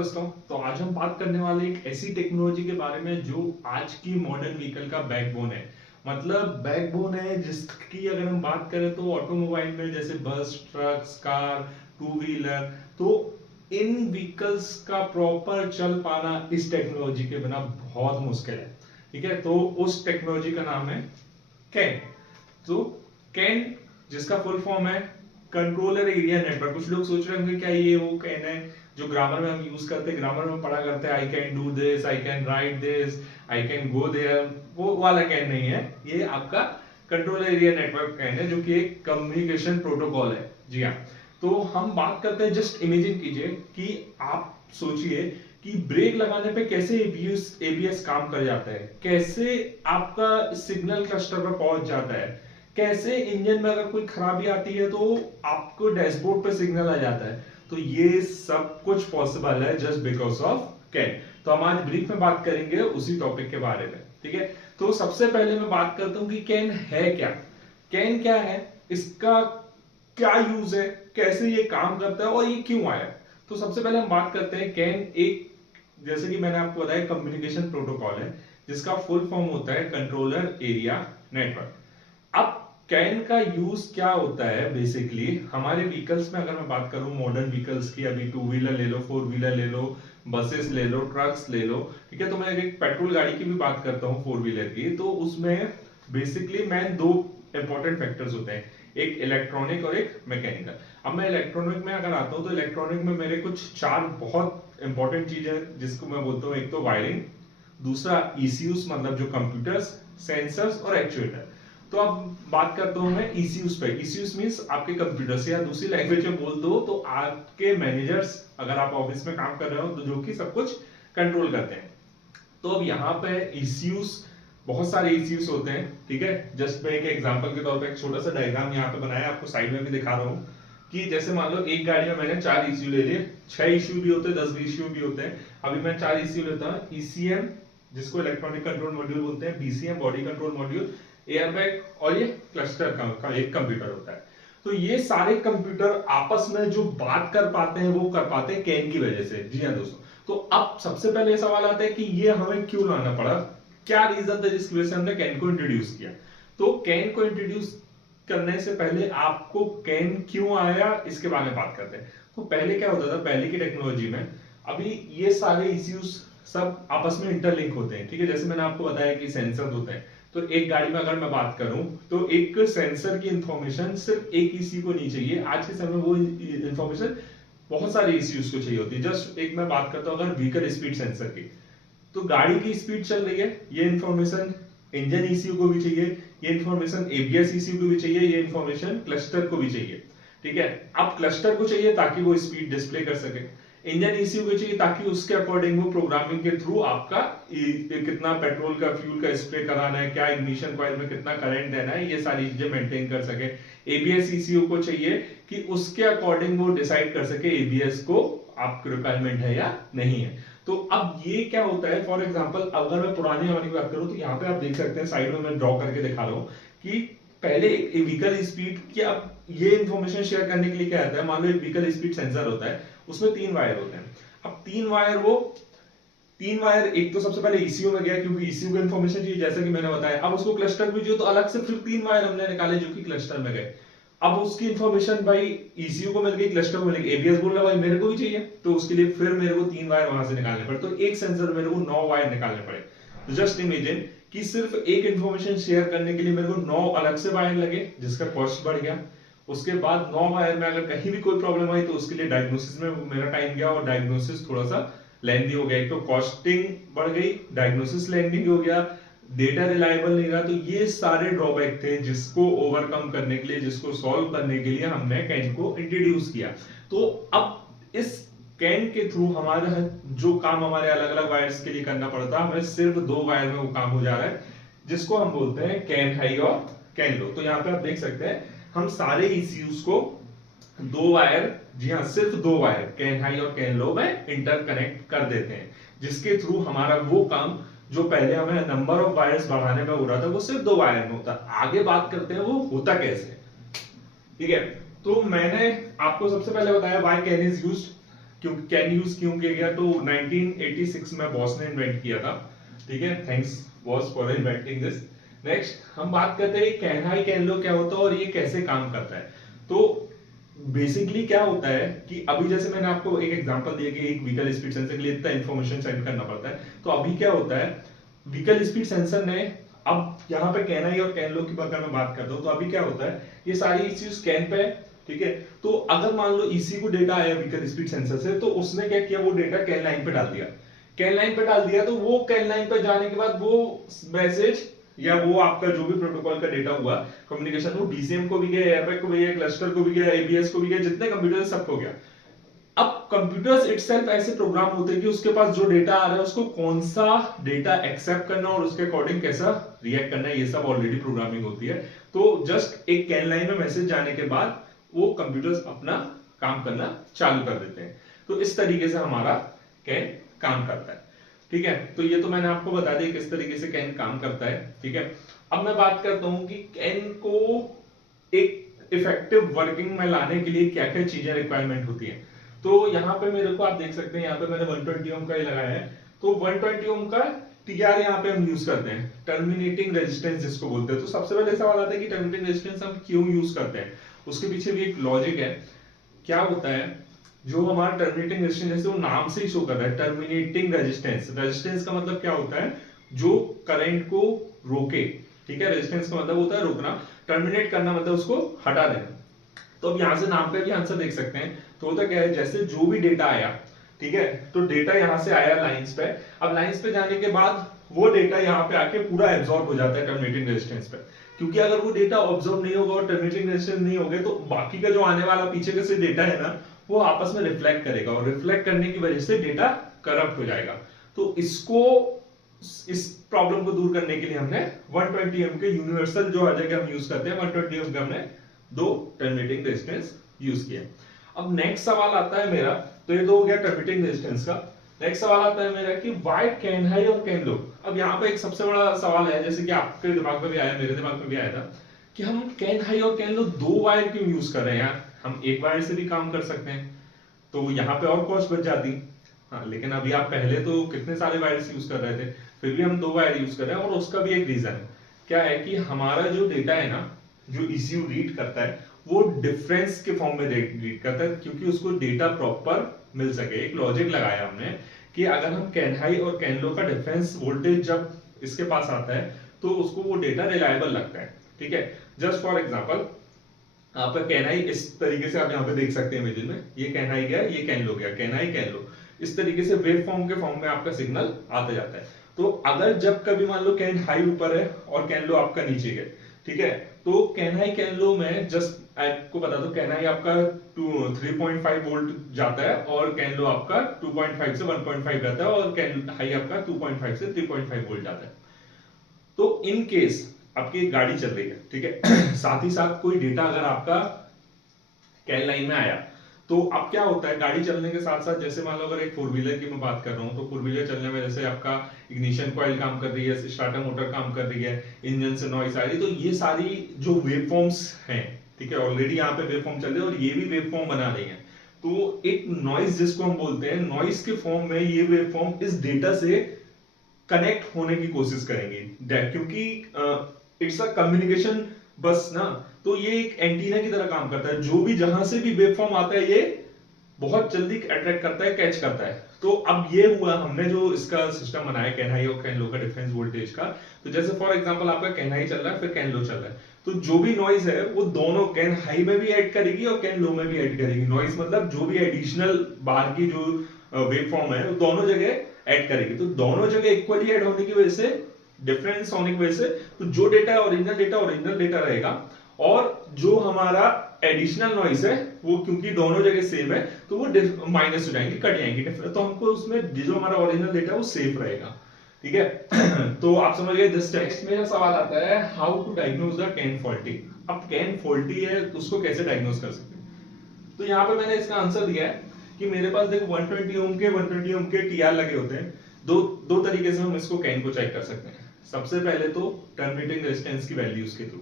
दोस्तों, तो आज हम बात करने वाले एक ऐसी टेक्नोलॉजी के बारे में जो आज की मॉडर्न व्हीकल का बैकबोन है। मतलब बैकबोन है जिसकी अगर हम बात करें तो ऑटोमोबाइल में जैसे बस, ट्रक्स, कार, टू व्हीलर, तो इन व्हीकल्स का प्रॉपर चल पाना इस टेक्नोलॉजी के बिना बहुत मुश्किल है। ठीक है, तो उस टेक्नोलॉजी का नाम है कैन। तो कैन जिसका फुल फॉर्म है कंट्रोलर एरिया नेटवर्क। कुछ लोग सोच रहे होंगे क्या ये वो कैन है जो ग्रामर में हम यूज करते हैं, ग्रामर में पढ़ा करते हैं, I can do this, I can write this, I can go there, वो वाला कैन नहीं है। ये आपका कंट्रोलर एरिया नेटवर्क कैन है जो कि एक कम्युनिकेशन प्रोटोकॉल है। जी हाँ, तो हम बात करते हैं, जस्ट इमेजिन कीजिए कि आप सोचिए कि ब्रेक लगाने पे कैसे एबीएस काम कर जाता है, कैसे आपका सिग्नल क्लस्टर पर पहुंच जाता है, कैसे इंजन में अगर कोई खराबी आती है तो आपको डैशबोर्ड पे सिग्नल आ जाता है। तो ये सब कुछ पॉसिबल है जस्ट बिकॉज ऑफ कैन। तो हम आज ब्रीफ में बात करेंगे उसी टॉपिक के बारे में। ठीक है, तो सबसे पहले मैं बात करता हूं कि कैन है क्या। कैन क्या है, इसका क्या यूज है, कैसे ये काम करता है और ये क्यों आया। तो सबसे पहले हम बात करते हैं कैन एक, जैसे कि मैंने आपको बताया, कम्युनिकेशन प्रोटोकॉल है जिसका फुल फॉर्म होता है कंट्रोलर एरिया नेटवर्क। अब कैन का यूज क्या होता है, बेसिकली हमारे व्हीकल्स में अगर मैं बात करूं मॉडर्न व्हीकल्स की, अभी टू व्हीलर ले लो, फोर व्हीलर ले लो, बसेस ले लो, ट्रक्स ले लो। ठीक है, तो मैं एक पेट्रोल गाड़ी की भी बात करता हूं, फोर व्हीलर की। तो उसमें बेसिकली मैन दो इंपॉर्टेंट फैक्टर्स होते हैं, एक इलेक्ट्रॉनिक और एक मैकेनिकल। अब मैं इलेक्ट्रॉनिक में अगर आता हूं तो इलेक्ट्रॉनिक में मेरे कुछ चार बहुत इंपॉर्टेंट चीजें जिसको मैं बोलता हूं, एक तो वायरिंग, दूसरा ईसीयूज मतलब जो कंप्यूटर्स, सेंसर्स और एक्चुएटर। तो अब बात करता हूं मैं ईसीयूज पे। ईसीयूज मींस आपके कंप्यूटर्स, या दूसरी लैंग्वेज में बोल दो तो आपके मैनेजर्स, अगर आप ऑफिस में काम कर रहे हो तो जो कि सब कुछ कंट्रोल करते हैं। तो अब यहाँ पे ईसीयूज, बहुत सारे ईसीयूज होते हैं। ठीक है, जस्ट मैं एक एग्जांपल के तौर पे एक छोटा सा डायग्राम यहाँ पे बनाया, आपको साइड में भी दिखा रहा हूँ कि जैसे मान लो एक गाड़ी में मैंने 4 ईसीयू ले लिए, 6 ईसीयू भी होते हैं, 10 ईसीयू भी होते हैं। अभी मैं 4 ईसीयू लेता हूँ। ईसीएम जिसको इलेक्ट्रॉनिक कंट्रोल मॉड्यूल बोलते हैं, BCM body control module, airbag, और ये क्लस्टर का एक कंप्यूटर होता है। तो ये सारे कंप्यूटर आपस में जो बात कर पाते हैं वो कर पाते हैं कैन की वजह से। जी हाँ दोस्तों, तो अब सबसे पहले सवाल आता है कि ये हमें क्यों लाना पड़ा, क्या रीजन था जिसकी वजह से हमने कैन को इंट्रोड्यूस किया। तो कैन को इंट्रोड्यूस करने से पहले आपको कैन क्यों आया इसके बारे में बात करते हैं। तो पहले क्या होता था, पहले की टेक्नोलॉजी में, अभी ये सारे इश्यूज सब आपस में इंटरलिंक होते हैं। ठीक है, जैसे मैंने आपको बताया कि सेंसर होते हैं। तो एक गाड़ी में अगर मैं बात करूं तो एक सेंसर की इंफॉर्मेशन सिर्फ एक ईसीयू को नहीं चाहिए। आज के समय वो इंफॉर्मेशन बहुत सारे ईसीयूज को चाहिए होती है। जस्ट एक मैं बात करता हूं अगर व्हीकल स्पीड सेंसर की, तो गाड़ी की स्पीड चल रही है, ये इंफॉर्मेशन इंजन ईसीयू को भी चाहिए, ये इंफॉर्मेशन एबीएस ईसीयू को भी चाहिए, ये इंफॉर्मेशन क्लस्टर को भी चाहिए। ठीक है, अब क्लस्टर को चाहिए ताकि वो स्पीड डिस्प्ले कर सके, इंजन ईसीयू को चाहिए ताकि उसके अकॉर्डिंग वो प्रोग्रामिंग के थ्रू आपका कितना पेट्रोल का फ्यूल का स्प्रे कराना है, क्या इग्निशन कॉइल में कितना करंट देना है, ये सारी चीजें मेंटेन कर सके। एबीएस ईसीयू को चाहिए कि उसके अकॉर्डिंग वो डिसाइड कर सके एबीएस को आपकी रिक्वायरमेंट है या नहीं है। तो अब ये क्या होता है, फॉर एग्जांपल अगर मैं पुराने जमाने की बात करूं तो यहाँ पे आप देख सकते हैं, साइड में मैं ड्रॉ करके दिखा रहा हूं कि पहले एक व्हीकल स्पीड की, अब ये इंफॉर्मेशन शेयर करने के लिए क्या आता है, मान लो एक व्हीकल स्पीड सेंसर होता है, उसमें 3 वायर होते हैं। अब 3 वायर एक तो सबसे पहले ईसीयू में गया क्योंकि ईसीयू को इंफॉर्मेशन चाहिए जैसा कि मैंने बताया। अब उसको क्लस्टर भी चाहिए तो अलग से फिर 3 वायर हमने निकाले जो कि क्लस्टर में गए। अब उसकी इंफॉर्मेशन भाई ईसीयू को मिल गई, क्लस्टर को मिल गई, एबीएस बोल रहा भाई मेरे को भी चाहिए, तो उसके लिए फिर मेरे को 3 वायर वहां से निकालने पड़े। तो एक सेंसर मेरे को 9 वायर निकालने पड़े। तो जस्ट इमेजिन कि सिर्फ एक इंफॉर्मेशन शेयर करने के लिए मेरे को 9 अलग से वायर लगे जिसका कॉस्ट बढ़ गया। उसके बाद 9 वायर में अगर कहीं भी कोई प्रॉब्लम आई तो उसके लिए डायग्नोसिस में मेरा टाइम गया और डायग्नोसिस थोड़ा सा लेंथी हो गया। एक तो कॉस्टिंग बढ़ गई, डायग्नोसिस लेंथी हो गया, डेटा रिलायबल नहीं रहा। तो ये सारे ड्रॉबैक थे जिसको ओवरकम करने के लिए, जिसको सॉल्व करने के लिए हमने कैन को इंट्रोड्यूस किया। तो अब इस कैन के थ्रू हमारा जो काम हमारे अलग अलग वायर्स के लिए करना पड़ता है, हमें सिर्फ 2 वायर में वो काम हो जा रहा है, जिसको हम बोलते हैं कैन हाई और कैन लो। तो यहाँ पे आप देख सकते हैं हम सारे ईसीयूज को 2 वायर, जी हाँ सिर्फ 2 वायर कैन हाई और कैन लो में इंटरकनेक्ट कर देते हैं, जिसके थ्रू हमारा वो काम जो पहले हमें नंबर ऑफ वायर्स बढ़ाने में हो रहा था वो सिर्फ 2 वायर में होता। आगे बात करते हैं वो होता कैसे। ठीक है, तो मैंने आपको सबसे पहले बताया व्हाई कैन इज यूज्ड। क्योंकि कैन यूज क्यों किया गया, तो 1986 में बॉस ने इन्वेंट किया था, ठीक है, thanks boss for inventing this. Next हम बात करते हैं कैन हाई कैन लो क्या होता है और ये कैसे काम करता है। तो बेसिकली क्या होता है कि अभी जैसे मैंने आपको एक एग्जांपल दिया कि एक व्हीकल स्पीड सेंसर के लिए इतना इंफॉर्मेशन सेंड करना पड़ता है, तो अभी क्या होता है व्हीकल स्पीड सेंसर ने, अब यहाँ पे कैन हाई और कैन लो की अगर मैं बात करता हूँ, तो अभी क्या होता है ये सारी इश्यूज कैन पे है, ठीक है। तो अगर मान लो इसी को डेटा आया व्हीकल स्पीड सेंसर से, तो उसने क्या किया, वो डेटा कैन लाइन पे डाल दिया, कैन लाइन पे डाल दिया, तो वो कैन लाइन पे जाने के बाद वो मैसेज या वो आपका जो भी प्रोटोकॉल का डेटा हुआ कम्युनिकेशन, वो डीसीएम को भी गया, एयरबैग को भी गया, क्लस्टर को भी गया, एबीएस को भी गया, जितने कंप्यूटर सबको गया। अब कंप्यूटर्स इटसेल्फ ऐसे प्रोग्राम होते हैं कि उसके पास जो डेटा आ रहा है उसको कौन सा डेटा एक्सेप्ट करना और उसके अकॉर्डिंग कैसा रिएक्ट करना है, ये सब ऑलरेडी प्रोग्रामिंग होती है। तो जस्ट एक कैन लाइन में मैसेज जाने के बाद वो कंप्यूटर्स अपना काम करना चालू कर देते हैं। तो इस तरीके से हमारा कैन काम करता है, ठीक है। तो ये तो मैंने आपको बता दिया किस तरीके से कैन काम करता है, ठीक है। अब मैं बात करता हूं कि कैन को एक इफेक्टिव वर्किंग में लाने के लिए क्या क्या चीजें रिक्वायरमेंट होती है। तो यहाँ पे मेरे को आप देख सकते हैं, यहाँ पे मैंने 120 ओम का ही लगाया है, तो 120 ओम का टीआर यहाँ पे हम यूज करते हैं, टर्मिनेटिंग रेजिस्टेंस जिसको बोलते हैं। तो सबसे पहले सवाल आता है कि टर्मिनेटिंग रेजिस्टेंस हम क्यों यूज करते हैं, उसके पीछे भी एक लॉजिक है। क्या होता है, जो हमारा टर्मिनेटिंग रेजिस्टेंस जैसे वो नाम से ही शो कर रहा है, टर्मिनेटिंग रेजिस्टेंस, रेजिस्टेंस का मतलब क्या होता है, जो करंट को रोके, ठीक है। रेजिस्टेंस का मतलब होता है रोकना, टर्मिनेट करना मतलब उसको हटा देना। तो अब यहां से नाम पे भी आंसर देख सकते हैं। तो होता क्या है, जैसे जो भी डेटा आया, ठीक है, तो डेटा यहां से आया लाइंस पे, अब लाइंस पे जाने के बाद वो डेटा यहाँ पे आके पूरा एब्जॉर्ब हो जाता है टर्मिनेटिंग रेजिस्टेंस पे, क्योंकि अगर वो डेटा ऑब्जॉर्ब नहीं होगा और टर्मिनेटिंग रेजिस्टेंस नहीं होगा, तो बाकी का जो आने वाला पीछे का से डेटा है ना, वो आपस में रिफ्लेक्ट करेगा और रिफ्लेक्ट करने की वजह से डेटा करप्ट हो जाएगा। तो इसको, इस प्रॉब्लम को दूर करने के लिए हमने 120 ओम के यूनिवर्सल जो हर जगह हम यूज करते हैं 120 ओम का हमने दो टर्मिनेटिंग रेजिस्टेंस यूज किया। अब नेक्स्ट सवाल आता है मेरा, तो ये तो हो गया टर्मिनेटिंग रेजिस्टेंस का। नेक्स्ट सवाल आता है मेरा कि व्हाई कैन हाई और कैन लो। अब यहाँ पे एक सबसे बड़ा सवाल है, जैसे कि आपके दिमाग में भी आया, मेरे दिमाग में भी आया था, कि हम कैन हाई और कैन लो दो वायर क्यों यूज कर रहे हैं यार, हम एक वायर से भी काम कर सकते हैं, तो यहाँ पे और कॉस्ट बच जाती। हाँ, लेकिन अभी आप पहले तो कितने सारे वायर्स यूज कर रहे थे, फिर भी हम दो वायर यूज कर रहे हैं। और उसका भी एक रीजन है, क्या है कि हमारा जो डेटा है ना, जो ECU रीड करता है, वो डिफरेंस के फॉर्म में रीड करता है, क्योंकि उसको डेटा प्रॉपर मिल सके। एक लॉजिक लगाया हमने कि अगर हम कैन हाई और कैन लो का डिफरेंस वोल्टेज जब इसके पास आता है, तो उसको वो डेटा रिलायबल लगता है, ठीक है। जस्ट फॉर एग्जांपल, आपका कैन हाई इस तरीके से आप यहाँ पे देख सकते हैं इमेज में, ये कैन हाई गया, ये कैन लो गया, कैन हाई कैन लो, इस तरीके से वेव फॉर्म के फॉर्म में आपका सिग्नल आता जाता है। तो अगर जब कभी मान लो कैन हाई ऊपर है और कैन लो आपका नीचे गया, ठीक है, तो कैन हाई कैन लो में जस्ट आपको बता दो, कैन हाई आपका 3.5 वोल्ट जाता है और कैन लो आपका 2.5 से 1.5 जाता है और कैन हाई आपका 2.5 से 3.5 वोल्ट जाता है। तो इन केस आपकी गाड़ी चल रही है, ठीक है, साथ ही साथ कोई डेटा अगर आपका कैन लाइन में आया, तो अब क्या होता है, गाड़ी चलने के साथ साथ, जैसे मान लो अगर एक फोर व्हीलर की मैं बात कर रहा हूँ, तो फोर व्हीलर चलने में जैसे आपका इग्निशन कॉइल काम कर रही है, स्टार्टर मोटर काम कर रही है, इंजन से नॉइस आ रही है, तो ये सारी जो वेवफॉर्म्स हैं, ठीक है, ऑलरेडी यहाँ पे वेवफॉर्म चल रहे हैं और ये भी वेवफॉर्म बना रही है। तो एक नॉइस जिसको हम बोलते हैं, नॉइस के फॉर्म में ये वेवफॉर्म इस डेटा से कनेक्ट होने की कोशिश करेंगे, क्योंकि इट्स अ कम्युनिकेशन बस ना, तो ये एक एंटीना की तरह काम करता है, जो भी जहां से भी वेवफॉर्म आता है ये बहुत जल्दी अट्रैक्ट करता है, कैच करता है। तो अब ये हुआ, हमने जो इसका सिस्टम बनाया कैन हाई और कैन लो का डिफरेंस वोल्टेज का, तो जैसे फॉर एग्जांपल आपका कैन हाई चल रहा है, फिर कैन लो चल रहा है, तो जो भी नॉइज है वो दोनों कैन हाई में भी ऐड करेगी और कैन लो में भी ऐड करेगी। नॉइज मतलब जो भी एडिशनल बाहर की जो वेवफॉर्म है वो दोनों जगह ऐड करेगी। तो दोनों जगह इक्वली ऐड होने की वजह से, डिफरेंस होने की वजह से, तो जो डेटा है ओरिजिनल डेटा रहेगा, और जो हमारा एडिशनल नॉइस है वो क्योंकि दोनों जगह सेम है, तो वो माइनस हो जाएंगे, कट जाएंगे, तो हमको उसमें जो हमारा ओरिजिनल डेटा है वो सेफ रहेगा, ठीक है। तो आप समझ गए। जस्ट नेक्स्ट मेरा सवाल आता है, how to diagnose the CAN faulty. अब कैन फॉल्टी है तो उसको कैसे डायग्नोज कर सकते हैं, तो यहाँ पे मैंने इसका आंसर दिया है कि मेरे पास देखो 120 ओम के टीआर लगे होते हैं। दो तरीके से हम इसको कैन को चेक कर सकते हैं। सबसे पहले तो टर्मिनेटिंग रेजिस्टेंस की वैल्यूज के थ्रू,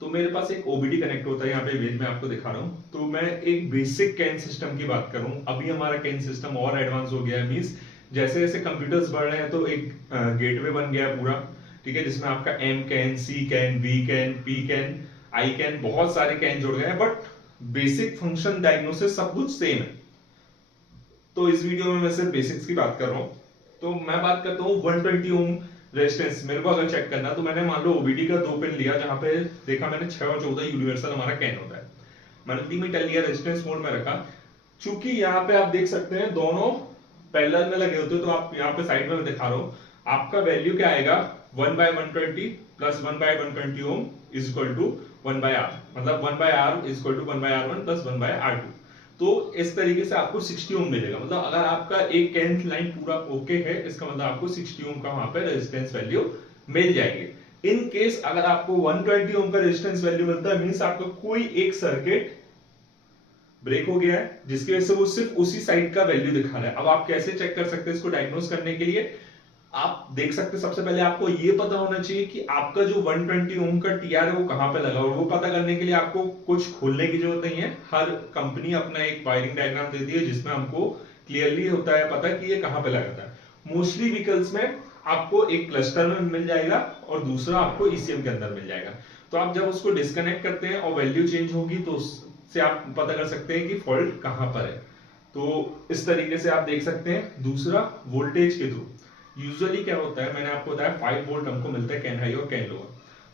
तो मेरे पास एक ओबीडी कनेक्ट होता है, यहाँ पे इमेज में आपको दिखा रहा हूँ। तो मैं एक बेसिक कैन सिस्टम की बात करूँ, अभी हमारा कैन सिस्टम और एडवांस हो गया है। मींस जैसे जैसे कंप्यूटर्स बढ़ रहे हैं तो एक गेटवे बन गया है पूरा, ठीक है, जिसमें आपका M CAN, C CAN, V CAN, P CAN, I CAN, बहुत सारे कैन जुड़ गए हैं, बट बेसिक फंक्शन डायग्नोसिस सब कुछ सेम है। तो इस वीडियो में मैं सिर्फ बेसिक्स की बात कर रहा हूँ। तो मैं बात करता हूँ 120 ओम रेजिस्टेंस मेरे को अगर चेक करना, तो मैंने मान लो ओबीडी का 2 पिन लिया, जहां पे देखा मैंने 6 और 14 यूनिवर्सल हमारा कैन होता है। मल्टीमीटर लिया, रेजिस्टेंस मोड में रखा। चूंकि यहाँ पे आप देख सकते हैं दोनों पैरेलल में लगे होते हैं, तो आप यहाँ पे साइड में दिखा रहा हूँ, आपका वैल्यू क्या आएगा, 1/120 plus 1/120 ohm is equal to 1/R, मतलब 1/R is equal to 1/R1 plus 1/R2। तो इस तरीके से आपको 60 ओम मिलेगा। मतलब अगर आपका एक कैन लाइन पूरा ओके है, इसका मतलब आपको 60 ओम का वहां पे रेजिस्टेंस वैल्यू मिल जाएगी। इन केस अगर आपको 120 ओम का रेजिस्टेंस वैल्यू मिलता है, मींस आपका कोई एक सर्किट ब्रेक हो गया है, जिसकी वजह से वो सिर्फ उसी साइड का वैल्यू दिखा रहा है। अब आप कैसे चेक कर सकते हैं इसको डायग्नोस करने के लिए? आप देख सकते हैं, सबसे पहले आपको ये पता होना चाहिए कि आपका जो 120 ओम का टीआर है वो कहां पे लगा, और वो पता करने के लिए आपको कुछ खोलने की जरूरत नहीं है। हर कंपनी अपना एक वायरिंग डायग्राम देती है, जिसमें हमको क्लियरली होता है पता कि ये कहां पे लगा था। मोस्टली व्हीकल्स में आपको एक क्लस्टर में मिल जाएगा और दूसरा आपको ईसीएम के अंदर मिल जाएगा। तो आप जब उसको डिस्कनेक्ट करते हैं और वैल्यू चेंज होगी, तो उससे आप पता कर सकते हैं कि फॉल्ट कहां पर है। तो इस तरीके से आप देख सकते हैं। दूसरा, वोल्टेज के थ्रू यूजुअली क्या होता है, मैंने आपको बताया 5 वोल्ट हमको मिलता है कैन हाई और कैन लोअर।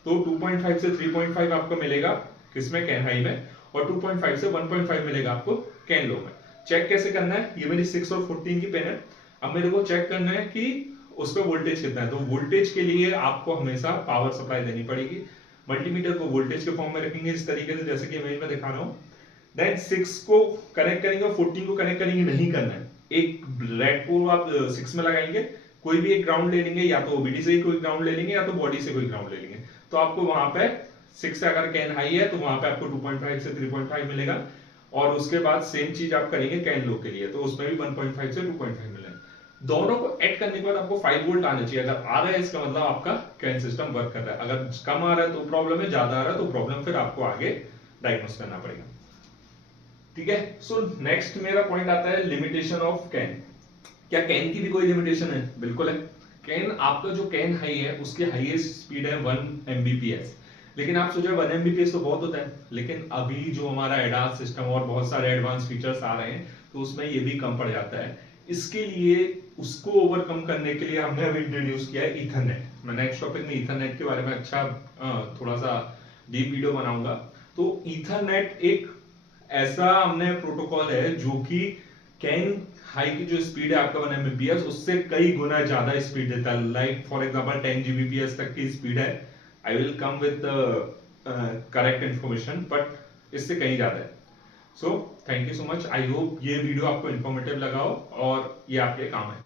तो 2.5 से 3.5 आपको मिलेगा किसमें, कैन हाई में, और 2.5 से 1.5 मिलेगा आपको कैन लो में। चेक कैसे करना है, ये मेरी 6 और 14 की पेन है। अब मेरे को चेक करना है कि उस पर वोल्टेज कितना है। तो वोल्टेज के लिए आपको हमेशा पावर सप्लाई देनी पड़ेगी। मल्टीमीटर को वोल्टेज के फॉर्म में रखेंगे इस तरीके से, जैसे कि इमेज में दिखा रहा हूँ। देन 6 को कनेक्ट करेंगे और 14 को कनेक्ट करेंगे, नहीं करना है। एक रेड पोल आप 6 में लगाएंगे, कोई भी एक ग्राउंड ले लेंगे, या तो ओबीडी से ही कोई ग्राउंड ले लेंगे, या तो बॉडी से कोई ग्राउंड ले लेंगे। तो आपको वहां पे 6 से अगर कैन हाई है तो वहां पे आपको 2.5 से 3.5 मिलेगा, और उसके बाद सेम चीज आप करेंगे कैन लो के लिए, तो उसमें भी 1.5 से 2.5 मिलेगा। दोनों को ऐड करने के बाद आपको 5 वोल्ट आना चाहिए। अगर आ रहा है इसका मतलब आपका कैन सिस्टम वर्क कर रहा है। अगर कम आ रहा है तो प्रॉब्लम है, ज्यादा आ रहा है तो प्रॉब्लम, फिर आपको आगे डायग्नोस करना पड़ेगा। ठीक है। सो नेक्स्ट मेरा पॉइंट आता है लिमिटेशन ऑफ कैन। क्या कैन की भी कोई लिमिटेशन है? बिल्कुल है। कैन, आपका जो कैन हाई है उसकी हाईएस्ट स्पीड है 1 Mbps। लेकिन आप सोचो 1 Mbps तो बहुत होता है, लेकिन अभी जो हमारा एडास सिस्टम और बहुत सारे एडवांस फीचर्स आ रहे हैं, तो उसमें ये भी कम पड़ जाता है। इसके लिए उसको ओवरकम करने के लिए हमने अभी इंट्रोड्यूस किया है ईथरनेट। मैं नेक्स्ट टॉपिक में ईथरनेट के बारे में अच्छा थोड़ा सा डीप वीडियो बनाऊंगा। तो ईथरनेट एक ऐसा हमने प्रोटोकॉल है जो कि कैन हाई की जो स्पीड है आपका 1 Mbps, उससे कई गुना ज्यादा स्पीड देता है। लाइक फॉर एग्जांपल 10 Gbps तक की स्पीड है। I will come with correct information, but इससे कहीं ज्यादा है। So thank you so much. I hope ये वीडियो आपको इंफॉर्मेटिव लगा हो और ये आपके काम है।